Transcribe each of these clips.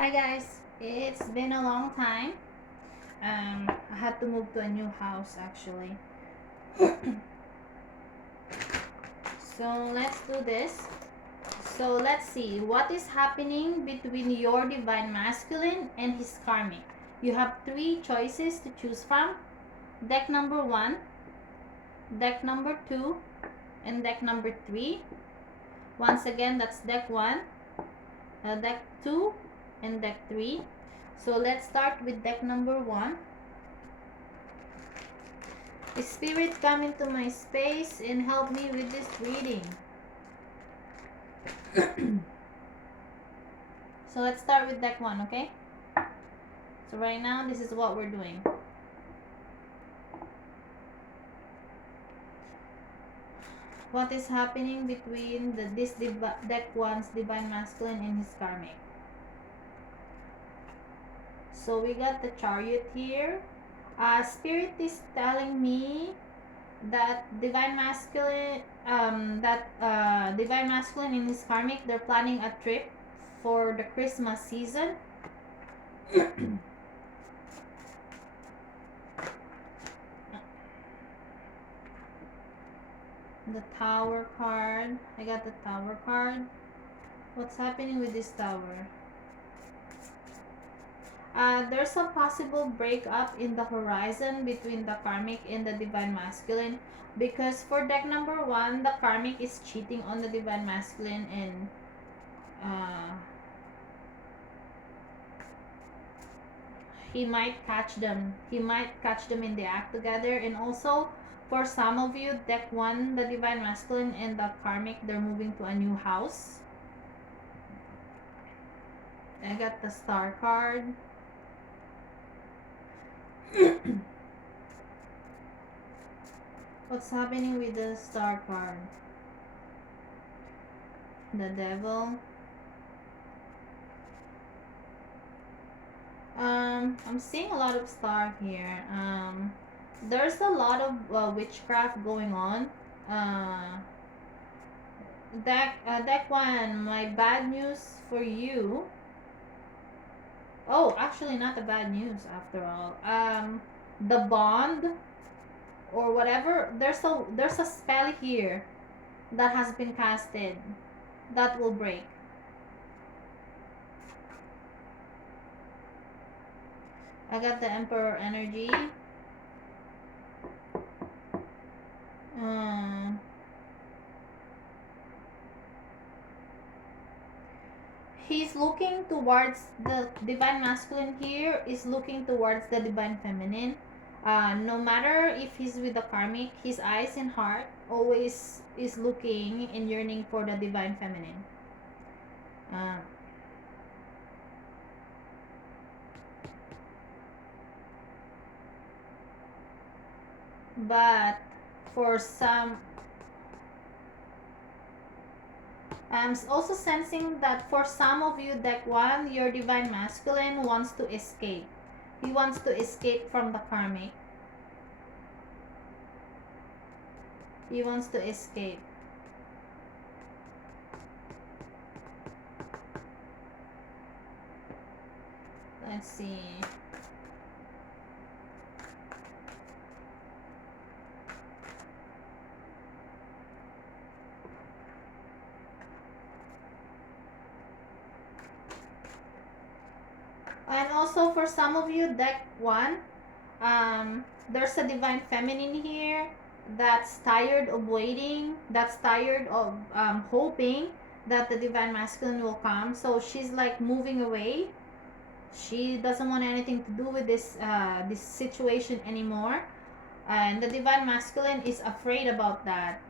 Hi guys, it's been a long time. I had to move to a new house actually. So let's do this. So let's see what is happening between your divine masculine and his karmic. You have three choices to choose from: deck number 1, deck number 2, and deck number 3. Once again, that's deck 1, deck 2, and deck 3. So let's start with deck number 1. Spirit, come into my space and help me with this reading. So let's start with deck 1, okay? So right now, this is what we're doing. What is happening between this deck 1's divine masculine and his karmic? So we got the chariot here. Spirit is telling me that divine masculine and his karmic, they're planning a trip for the Christmas season. The Tower card. I got the Tower card. What's happening with this Tower? There's a possible breakup in the horizon between the karmic and the divine masculine, because for deck number 1, the karmic is cheating on the divine masculine, and he might catch them. He might catch them in the act together. And also, for some of you, deck 1, the divine masculine and the karmic, they're moving to a new house. I got the Star card. What's happening with the Star card? The Devil. I'm seeing a lot of star here. There's a lot of witchcraft going on. Deck 1, my bad news for you. Oh, actually not the bad news after all. The bond or whatever. There's a spell here that has been casted that will break. I got the Emperor energy. He's looking towards the divine masculine here, is looking towards the divine feminine. No matter if he's with the karmic, his eyes and heart always is looking and yearning for the divine feminine. But for some, I'm also sensing that for some of you, deck 1, your divine masculine wants to escape. He wants to escape from the karmic. He wants to escape. Let's see. And also for some of you, deck 1, there's a divine feminine here that's tired of waiting, that's tired of hoping that the divine masculine will come. So she's like moving away. She doesn't want anything to do with this situation anymore. And the divine masculine is afraid about that.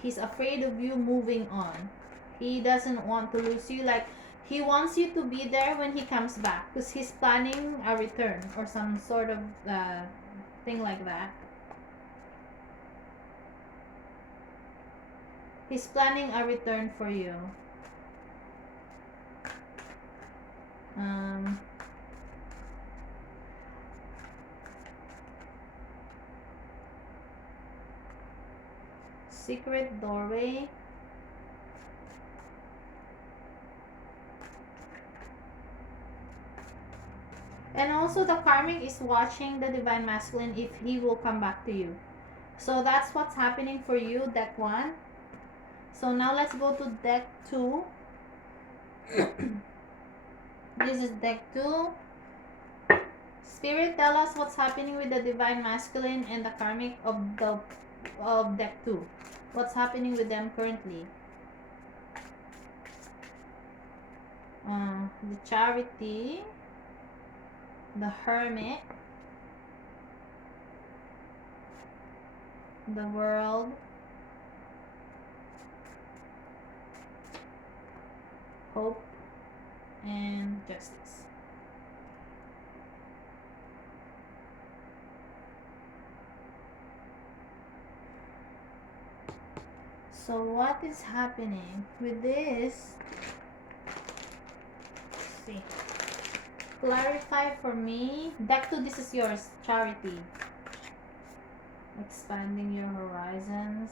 He's afraid of you moving on. He doesn't want to lose you. Like, he wants you to be there when he comes back, because he's planning a return or some sort of thing like that. He's planning a return for you. Secret doorway. And also the karmic is watching the divine masculine if he will come back to you. So that's what's happening for you, deck 1. So now let's go to deck 2. This is deck 2. Spirit, tell us what's happening with the divine masculine and the karmic of deck 2. What's happening with them currently? The Charity, the Hermit, the World, Hope, and Justice. So what is happening with this? Let's see. Clarify for me. Deck 2, this is yours. Charity. Expanding your horizons.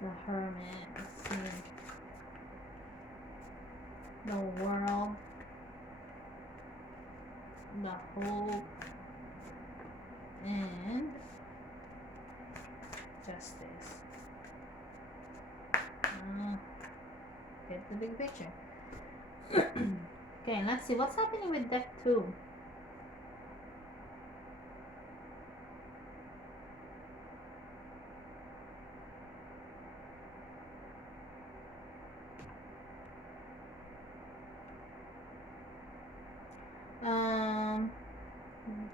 The Hermit. Let's see. The World. The Hope. And Justice. Get the big picture. Okay, let's see what's happening with deck 2.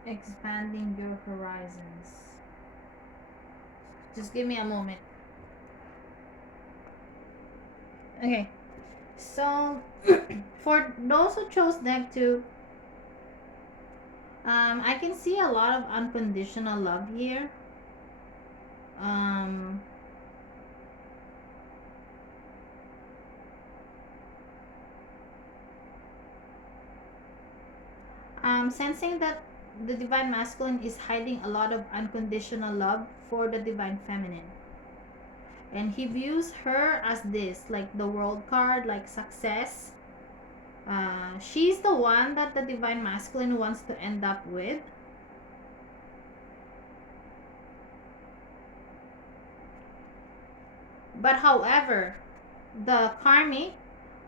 Expanding your horizons. Just give me a moment. Okay, so for those who chose deck 2, I can see a lot of unconditional love here. Sensing that the divine masculine is hiding a lot of unconditional love for the divine feminine. And he views her as this, like the World card, like success. She's the one that the divine masculine wants to end up with. But however, the karmic,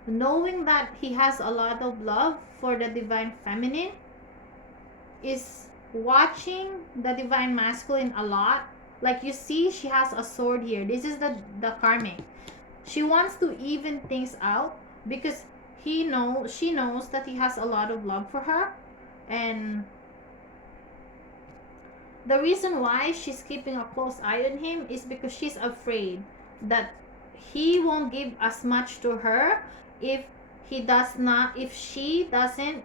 knowing that he has a lot of love for the divine feminine, is watching the divine masculine a lot. Like you see, she has a sword here. This is the karmic. She wants to even things out because she knows that he has a lot of love for her. And the reason why she's keeping a close eye on him is because she's afraid that he won't give as much to her if she doesn't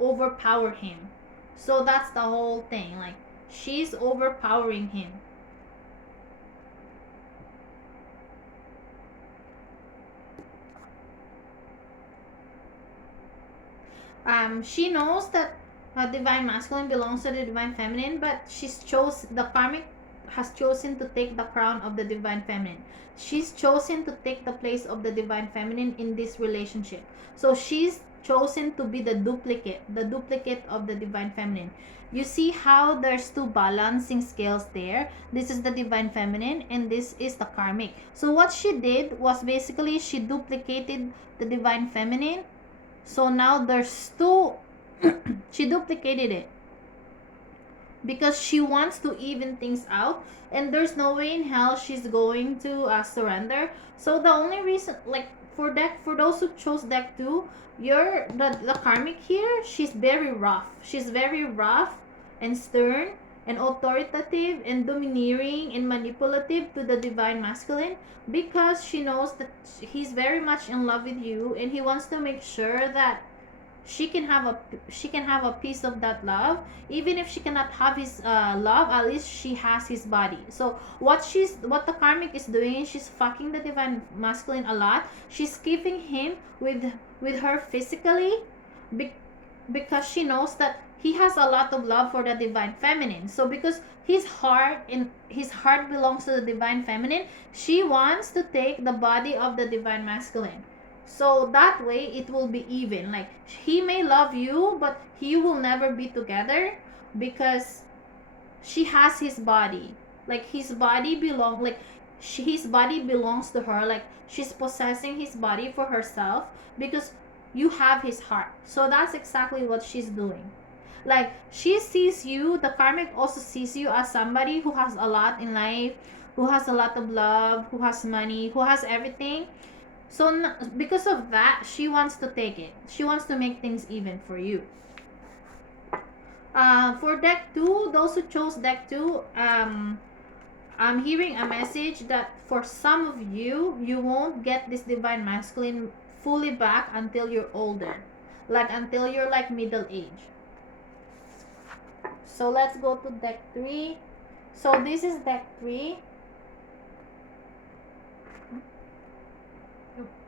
overpower him. So that's the whole thing. Like, she's overpowering him. She knows that divine masculine belongs to the divine feminine, but the karmic has chosen to take the crown of the divine feminine. She's chosen to take the place of the divine feminine in this relationship. So she's chosen to be the duplicate of the divine feminine. You see how there's two balancing scales there. This is the divine feminine and this is the karmic. So what she did was basically she duplicated the divine feminine. So now there's two. She duplicated it because she wants to even things out, and there's no way in hell she's going to surrender. So the only reason, like for those who chose deck 2, the karmic here, she's very rough. She's very rough and stern and authoritative and domineering and manipulative to the divine masculine because she knows that he's very much in love with you and he wants to make sure that she can have a piece of that love. Even if she cannot have his love, at least she has his body. So what the karmic is doing, she's fucking the divine masculine a lot. She's keeping him with her physically because she knows that he has a lot of love for the divine feminine. So because his heart belongs to the divine feminine, she wants to take the body of the divine masculine. So that way it will be even. Like he may love you, but he will never be together because she has his body. Like his body belong like his body belongs to her. Like she's possessing his body for herself because you have his heart. So that's exactly what she's doing. Like she sees you, the karmic also sees you as somebody who has a lot in life, who has a lot of love, who has money, who has everything. So because of that, she wants to take it. She wants to make things even for you. For deck 2, those who chose deck 2, I'm hearing a message that for some of you, you won't get this divine masculine fully back until you're older. Like until you're like middle age. So let's go to deck 3. So this is deck 3.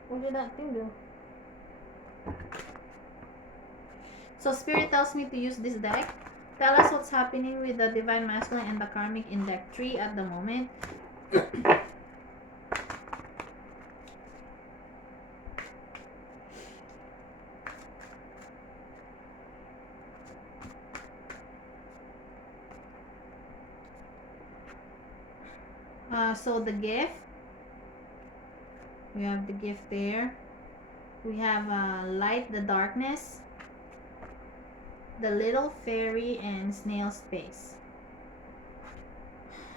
What did that thing do? So Spirit tells me to use this deck. Tell us what's happening with the divine masculine and the karmic in deck 3 at the moment. So the gift. We have the gift there. We have light the darkness, the little fairy, and snail space.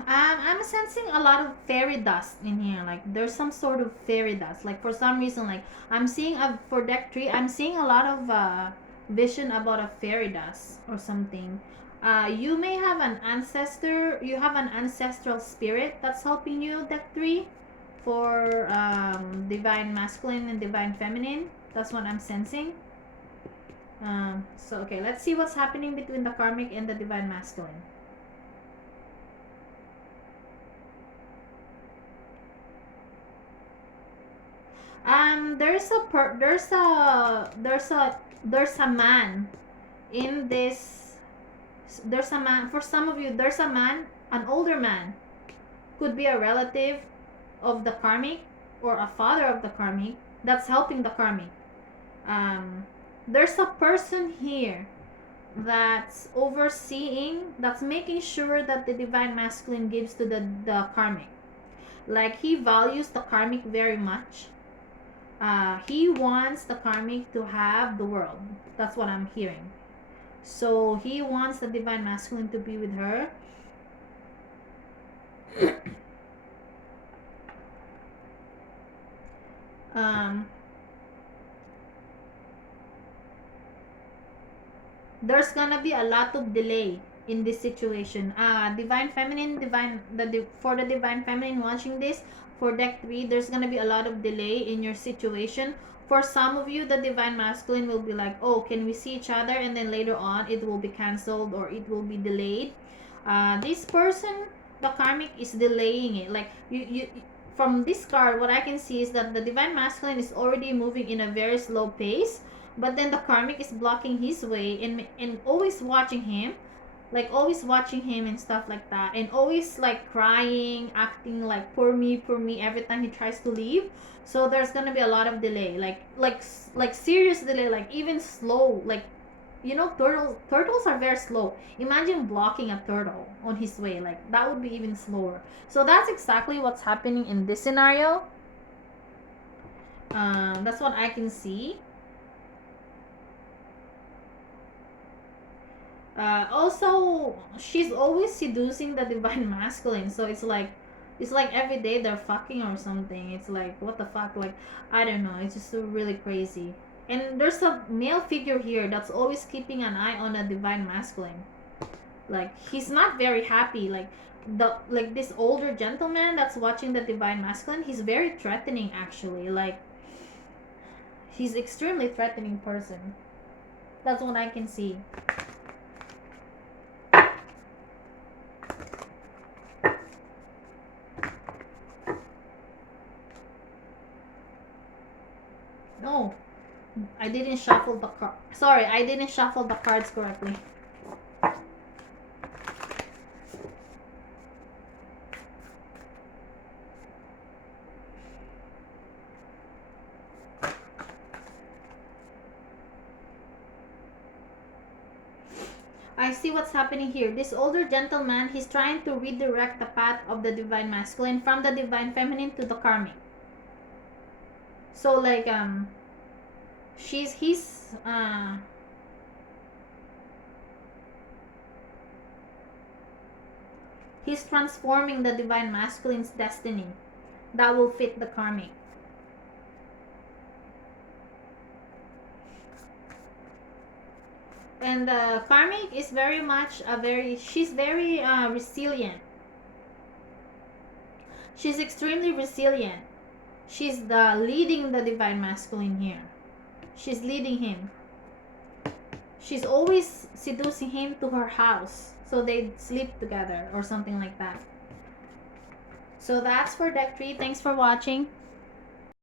I'm sensing a lot of fairy dust in here. Like there's some sort of fairy dust. Like for some reason, like I'm seeing for deck 3, I'm seeing a lot of vision about a fairy dust or something. You may have an ancestor. You have an ancestral spirit that's helping you deck 3 for divine masculine and divine feminine. That's what I'm sensing. So okay, let's see what's happening between the karmic and the divine masculine. There's a man in this. There's a man for some of you. There's a man, an older man, could be a relative of the karmic or a father of the karmic that's helping the karmic. There's a person here that's overseeing, that's making sure that the divine masculine gives to the karmic. Like he values the karmic very much. He wants the karmic to have the world. That's what I'm hearing. So he wants the divine masculine to be with her. There's gonna be a lot of delay in this situation. Divine feminine, for the divine feminine watching this for deck 3, there's gonna be a lot of delay in your situation. For some of you, the divine masculine will be like, oh, can we see each other, and then later on it will be canceled or it will be delayed. This person, the karmic, is delaying it. Like you from this card, what I can see is that the divine masculine is already moving in a very slow pace, but then the karmic is blocking his way and always watching him, like always watching him and stuff like that, and always like crying, acting like poor me every time he tries to leave. So there's gonna be a lot of delay, like serious delay, like even slow, like turtles are very slow. Imagine blocking a turtle on his way, like that would be even slower. So that's exactly what's happening in this scenario. That's what I can see. Also, she's always seducing the divine masculine, so it's like every day they're fucking or something. It's like what the fuck, like I don't know, it's just so really crazy. And there's a male figure here that's always keeping an eye on a divine masculine. Like he's not very happy. Like this older gentleman that's watching the divine masculine, he's very threatening actually. Like he's extremely threatening person. That's what I can see. No, I didn't shuffle the card. Sorry, I didn't shuffle the cards correctly. I see what's happening here. This older gentleman, he's trying to redirect the path of the divine masculine from the divine feminine to the karmic. So like he's transforming the divine masculine's destiny that will fit the karmic. And the karmic is very much she's very resilient. She's extremely resilient. She's the leading the divine masculine here. She's leading him. She's always seducing him to her house so they sleep together or something like that. So that's for deck 3. Thanks for watching.